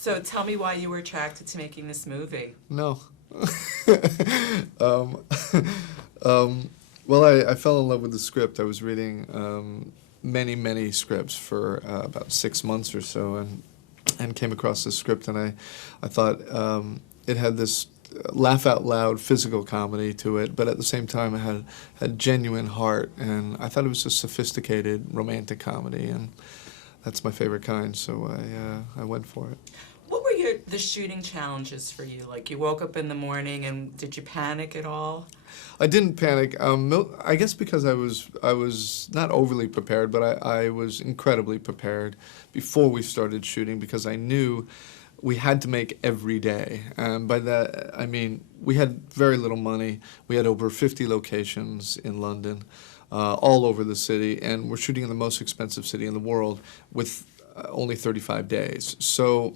So tell me why you were attracted to making this movie. No. um, well, I fell in love with the script. I was reading many scripts for about 6 months or so, and came across this script, and I thought it had this laugh out loud physical comedy to it, but at the same time it had genuine heart, and I thought it was a sophisticated romantic comedy, and that's my favorite kind, so I went for it. What were the shooting challenges for you? Like, you woke up in the morning, and did you panic at all? I didn't panic. I guess because I was not overly prepared, but I was incredibly prepared before we started shooting, because I knew we had to make every day. By that, I mean, we had very little money. We had over 50 locations in London, all over the city, and we're shooting in the most expensive city in the world with only 35 days. So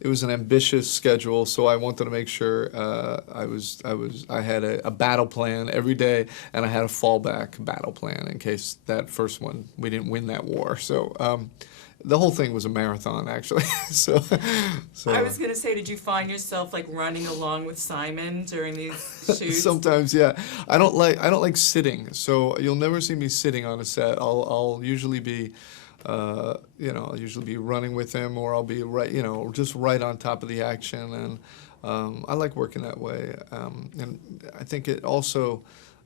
it was an ambitious schedule, so I wanted to make sure I had a battle plan every day, and I had a fallback battle plan in case that first one, we didn't win that war. So the whole thing was a marathon, actually. so I was going to say, did you find yourself like running along with Simon during these shoots? Sometimes, yeah. I don't like sitting, so you'll never see me sitting on a set. I'll usually be I'll usually be running with him, or I'll be just right on top of the action, and I like working that way. And I think it also,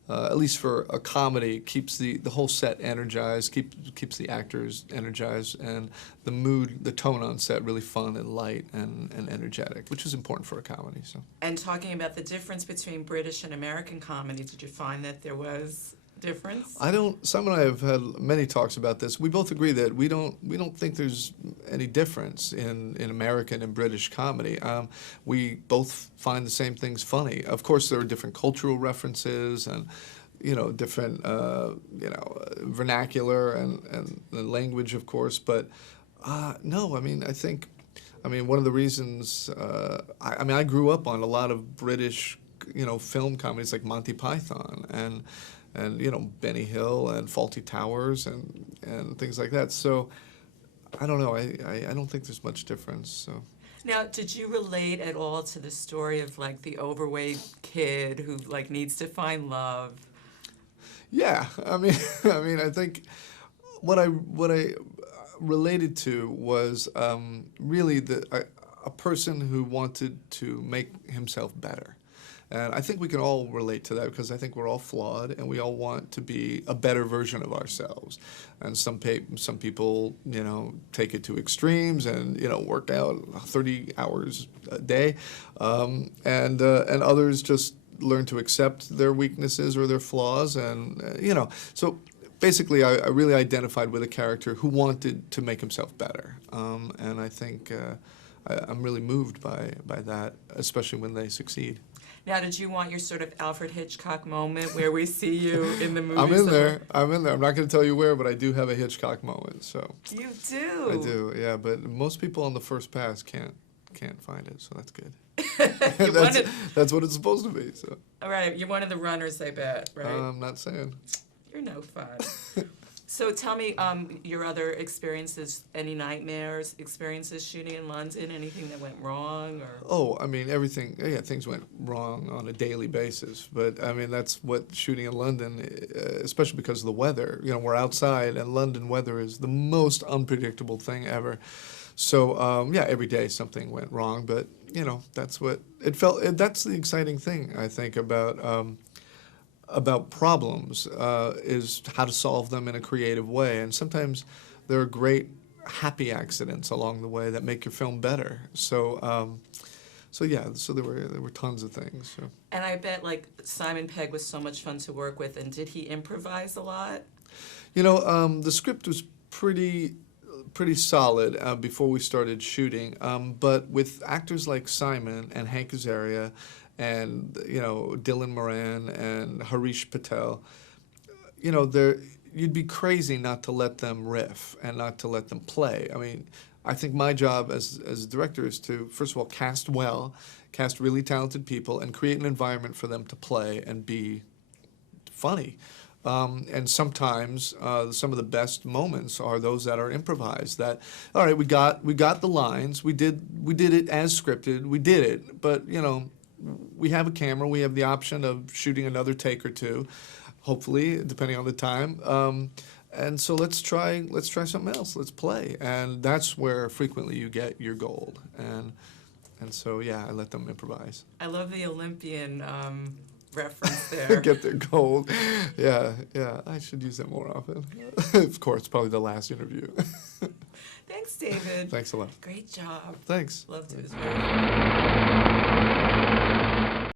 at least for a comedy, keeps the whole set energized, keeps the actors energized, and the mood, the tone on set really fun and light and energetic, which is important for a comedy. So. And talking about the difference between British and American comedy, did you find that there was difference? Sam and I have had many talks about this. We both agree that we don't think there's any difference in American and British comedy. We both find the same things funny. Of course, there are different cultural references and different vernacular and the language, of course. But no, I mean, one of the reasons I grew up on a lot of British film comedies like Monty Python and Benny Hill and Fawlty Towers and things like that. So I don't know. I don't think there's much difference. So. Now, did you relate at all to the story of like the overweight kid who like needs to find love? Yeah, I think what I related to was really a person who wanted to make himself better. And I think we can all relate to that, because I think we're all flawed and we all want to be a better version of ourselves. And some people, take it to extremes and, work out 30 hours a day. And others just learn to accept their weaknesses or their flaws. And, so basically I really identified with a character who wanted to make himself better. And I think I'm really moved by that, especially when they succeed. Now, did you want your sort of Alfred Hitchcock moment where we see you in the movie? I'm in there. I'm not going to tell you where, but I do have a Hitchcock moment. So you do. I do, yeah. But most people on the first pass can't find it, so that's good. That's what it's supposed to be. So. All right, you're one of the runners, I bet, right? I'm not saying. You're no fun. So tell me your other experiences, any experiences shooting in London, anything that went wrong? Or? Oh, everything, things went wrong on a daily basis. But, that's what shooting in London, especially because of the weather. We're outside, and London weather is the most unpredictable thing ever. So, every day something went wrong. But, that's what it felt. That's the exciting thing, I think, about problems is how to solve them in a creative way. And sometimes there are great happy accidents along the way that make your film better. So there were tons of things. So. And I bet like Simon Pegg was so much fun to work with. And did he improvise a lot? The script was pretty solid before we started shooting. But with actors like Simon and Hank Azaria and Dylan Moran and Harish Patel, you'd be crazy not to let them riff and not to let them play. I think my job as a director is to, first of all, cast really talented people and create an environment for them to play and be funny. And sometimes some of the best moments are those that are improvised. That, all right, we got the lines, we did it as scripted, we did it, but you know, we have a camera, we have the option of shooting another take or two, hopefully, depending on the time. And so let's try something else. Let's play, and that's where frequently you get your gold. And so yeah, I let them improvise. I love the Olympian reference there. Get their gold. Yeah. I should use that more often. Of course, probably the last interview. Thanks, David. Thanks a lot. Great job. Thanks. Loved it. It was very fun.